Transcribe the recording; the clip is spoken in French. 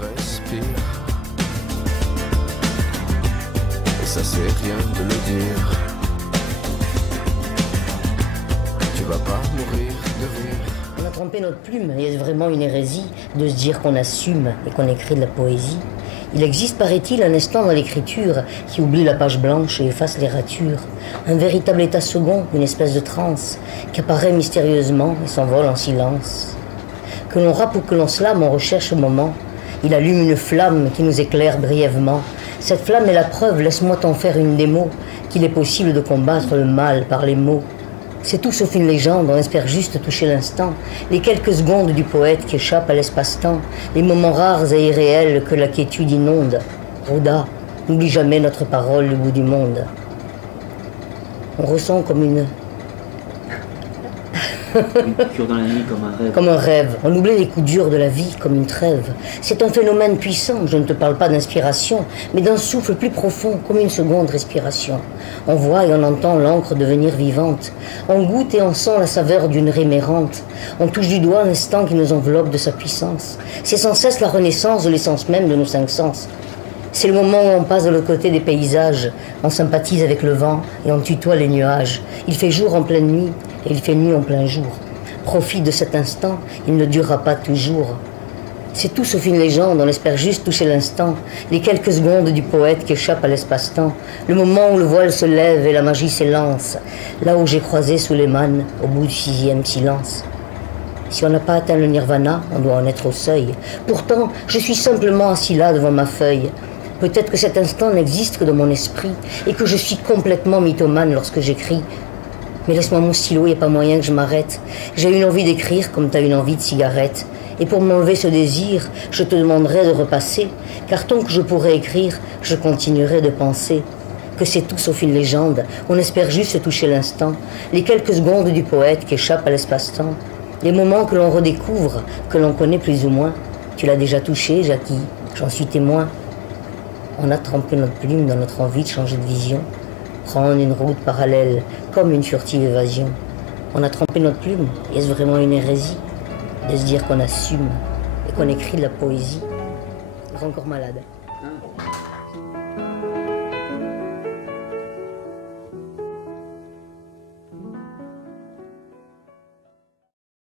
respires. Et ça c'est rien de le dire. Tu vas pas mourir de rire. On a trempé notre plume, et est-ce vraiment une hérésie de se dire qu'on assume et qu'on écrit de la poésie? Il existe, paraît-il, un instant dans l'écriture qui oublie la page blanche et efface les ratures. Un véritable état second, une espèce de transe, qui apparaît mystérieusement et s'envole en silence. Que l'on rappe ou que l'on slame, on recherche au moment. Il allume une flamme qui nous éclaire brièvement. Cette flamme est la preuve, laisse-moi t'en faire une démo, qu'il est possible de combattre le mal par les mots. C'est tout sauf une légende, on espère juste toucher l'instant, les quelques secondes du poète qui échappe à l'espace-temps, les moments rares et irréels que la quiétude inonde. Roda, n'oublie jamais notre parole, le bout du monde. On ressent comme une piqûre dans la nuit comme un rêve. Comme un rêve. On oublie les coups durs de la vie comme une trêve. C'est un phénomène puissant, je ne te parle pas d'inspiration, mais d'un souffle plus profond, comme une seconde respiration. On voit et on entend l'encre devenir vivante. On goûte et on sent la saveur d'une rémérante. On touche du doigt l'instant qui nous enveloppe de sa puissance. C'est sans cesse la renaissance de l'essence même de nos cinq sens. C'est le moment où on passe de l'autre côté des paysages, on sympathise avec le vent et on tutoie les nuages. Il fait jour en pleine nuit et il fait nuit en plein jour. Profite de cet instant, il ne durera pas toujours. C'est tout sauf une légende, on espère juste toucher l'instant, les quelques secondes du poète qui échappe à l'espace-temps, le moment où le voile se lève et la magie s'élance, là où j'ai croisé sous les mannes, au bout du 6e silence. Si on n'a pas atteint le nirvana, on doit en être au seuil. Pourtant, je suis simplement assis là devant ma feuille. Peut-être que cet instant n'existe que dans mon esprit et que je suis complètement mythomane lorsque j'écris. Mais laisse-moi mon stylo, il n'y a pas moyen que je m'arrête. J'ai une envie d'écrire comme tu as une envie de cigarette. Et pour m'enlever ce désir, je te demanderai de repasser, car tant que je pourrai écrire, je continuerai de penser. Que c'est tout sauf une légende, on espère juste toucher l'instant, les quelques secondes du poète qui échappe à l'espace-temps, les moments que l'on redécouvre, que l'on connaît plus ou moins. Tu l'as déjà touché, Jackie, j'en suis témoin. On a trempé notre plume dans notre envie de changer de vision, prendre une route parallèle, comme une furtive évasion. On a trempé notre plume, est-ce vraiment une hérésie de se dire qu'on assume et qu'on écrit de la poésie? Je suis encore malade.